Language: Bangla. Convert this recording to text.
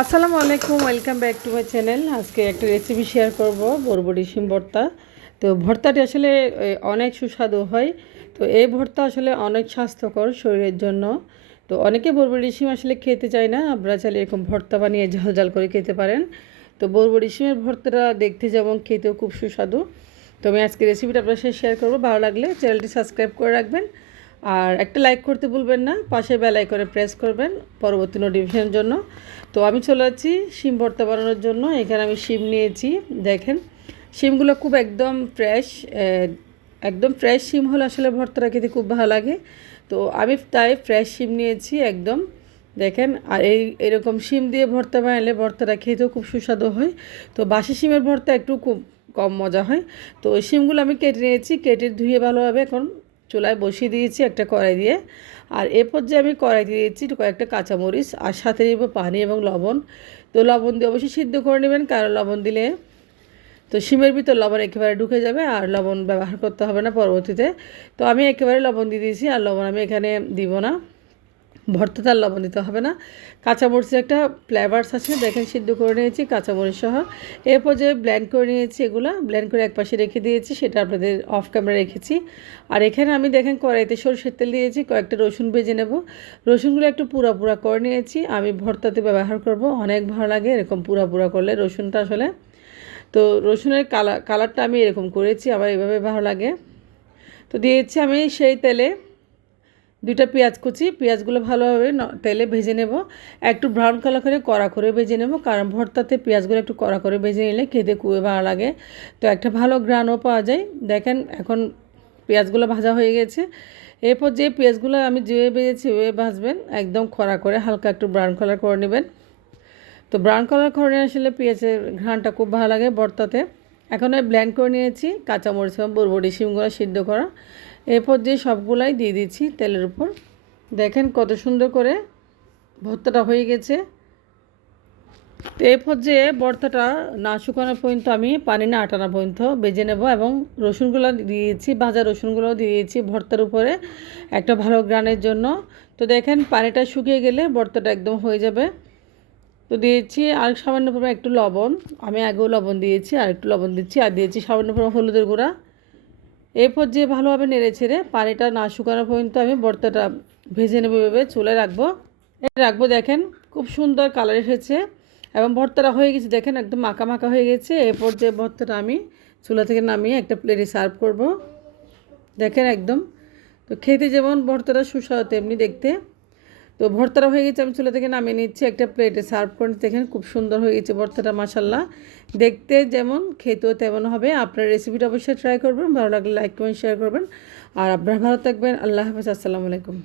আসসালামু আলাইকুম, welcome back to my channel. আজকে একটা রেসিপি শেয়ার করব, বরবটি শিম ভর্তা। তো ভর্তাটি আসলে অনেক সুস্বাদু হয়। তো এই ভর্তা আসলে অনেক স্বাস্থ্যকর শরীরের জন্য। তো অনেকে বরবটি শিম আসলে খেতে চায় না, আপনারা চাইলে এরকম ভর্তা বানিয়ে ঝাল ঝাল করে খেতে পারেন। তো বরবটি শিমের ভর্তাটা দেখতে যেমন খেতেও খুব সুস্বাদু। তো আমি আজকে রেসিপিটা আপনার সাথে শেয়ার করবো। ভালো লাগলে চ্যানেলটি সাবস্ক্রাইব করে রাখবেন, আর একটা লাইক করতে ভুলবেন না। পাশে বেল আইকনে প্রেস করবেন পরবর্তী নোটিফিকেশনের জন্য। তো আমি চলে যাচ্ছি শিম ভর্তা বানানোর জন্য। এখানে আমি শিম নিয়েছি, দেখেন শিমগুলো খুব একদম ফ্রেশ শিম হলে আসলে ভর্তাটা খেতে খুব ভালো লাগে। তো আমি তাই ফ্রেশ শিম নিয়েছি একদম, দেখেন। আর এরকম শিম দিয়ে ভর্তা বানালে ভর্তাটা খেতেও খুব সুস্বাদু হয়। তো বাসি শিমের ভর্তা একটু খুব কম মজা হয়। তো ওই শিমগুলো আমি কেটে নিয়েছি, কেটে ধুয়ে ভালোভাবে এখন চুলায় বসিয়ে দিয়েছি একটা কড়াই দিয়ে। আর এরপর যে আমি কড়াই দিয়েছি কয়েকটা কাঁচামরিচ, আর সাথে দিব পানি এবং লবণ। তো লবণ দিয়ে অবশ্যই সিদ্ধ করে নেবেন, কারণ লবণ দিলে তো শিমের ভিতর লবণ একেবারে ঢুকে যাবে, আর লবণ ব্যবহার করতে হবে না পরবর্তীতে। তো আমি একেবারে লবণ দিয়ে দিয়েছি, আর লবণ আমি এখানে দিব না। ভর্তাতে আর লবণ দিতে হবে না। কাঁচামরিচের একটা ফ্লেভারস আছে, দেখেন সিদ্ধ করে নিয়েছি কাঁচামরিচ সহ। এরপর যে ব্লেন্ড করে নিয়েছি, এগুলো ব্লেন্ড করে একপাশে রেখে দিয়েছি, সেটা আপনাদের অফ ক্যামেরা রেখেছি। আর এখানে আমি দেখেন কড়াইতে সরষের তেল দিয়েছি, কয়েকটা রসুন ভেজে নেব। রসুনগুলো একটু পুরা পুরা করে নিয়েছি, আমি ভর্তাতে ব্যবহার করব। অনেক ভালো লাগে এরকম পুরা পুরা করলে রসুনটা আসলে। তো রসুনের কালারটা আমি এরকম করেছি, আবার এভাবে ভালো লাগে। তো দিয়েছি আমি সেই তেলে দুইটা পেঁয়াজ কুচি, পেঁয়াজগুলো ভালোভাবে তেলে ভেজে নেব। একটু ব্রাউন কালার করে কড়া করে ভেজে নেব, কারণ ভর্তাতে পেঁয়াজগুলো একটু কড়া করে ভেজে নিলে খেতে খুবই ভালো লাগে। তো একটা ভালো গ্রানও পাওয়া যায়। দেখেন এখন পেঁয়াজগুলো ভাজা হয়ে গেছে। এরপর যে পেঁয়াজগুলো আমি যেভাবে ভেজেছি ওভাবে ভাজবেন, একদম কড়া করে হালকা একটু ব্রাউন কালার করে নেবেন। তো ব্রাউন কালার করে আসলে পেঁয়াজের ঘ্রাণটা খুব ভালো লাগে ভর্তাতে। এখন আমি ব্লেন্ড করে নিয়েছি কাঁচামরিচ এবং বরবটি শিমগুলো সিদ্ধ করা। এরপর যে সবগুলাই দিয়ে দিচ্ছি তেলের উপর। দেখেন কত সুন্দর করে ভর্তাটা হয়ে গেছে। তো এরপর যে ভর্তাটা না শুকানো পর্যন্ত আমি পানি না আটানো পর্যন্ত ভেজে নেব, এবং রসুনগুলো দিয়েছি, ভাজা রসুনগুলোও দিয়েছি ভর্তার উপরে একটা ভালো গ্রানের জন্য। তো দেখেন পানিটা শুকিয়ে গেলে ভর্তাটা একদম হয়ে যাবে। তো দিয়েছি আর সামান্য পরিমাণ একটু লবণ, আমি আগেও লবণ দিয়েছি, আর একটু লবণ দিচ্ছি, আর দিয়েছি সামান্য পরিমাণ হলুদের গুঁড়া। এরপর যে ভালোভাবে নেড়ে ছেড়ে পানিটা না শুকানো পর্যন্ত আমি ভর্তাটা ভেজে নেবো, ভেবে চুলে রাখবো। দেখেন খুব সুন্দর কালার এসেছে এবং ভর্তাটা হয়ে গেছে, দেখেন একদম মাখা মাখা হয়ে গেছে। এরপর যে ভর্তাটা আমি চুলা থেকে নামিয়ে একটা প্লেটে সার্ভ করব। দেখেন একদম, তো খেতে যেমন ভর্তাটা সুস্বাদু তেমনি দেখতে। তো ভর্তাটা হয়ে গেছে, আমি চুলা থেকে নামিয়ে নিচ্ছি, একটা প্লেটে সার্ভ করে দেখেন খুব সুন্দর হয়ে গেছে ভর্তাটা, মাশাল্লাহ। দেখতে যেমন খেতেও তেমন হবে। আপনার রেসিপিটা অবশ্যই ট্রাই করবেন, ভালো লাগলে লাইক কমেন্ট শেয়ার করবেন। আর আপনারা ভালো থাকবেন। আল্লাহ হাফেজ, আসসালামু আলাইকুম।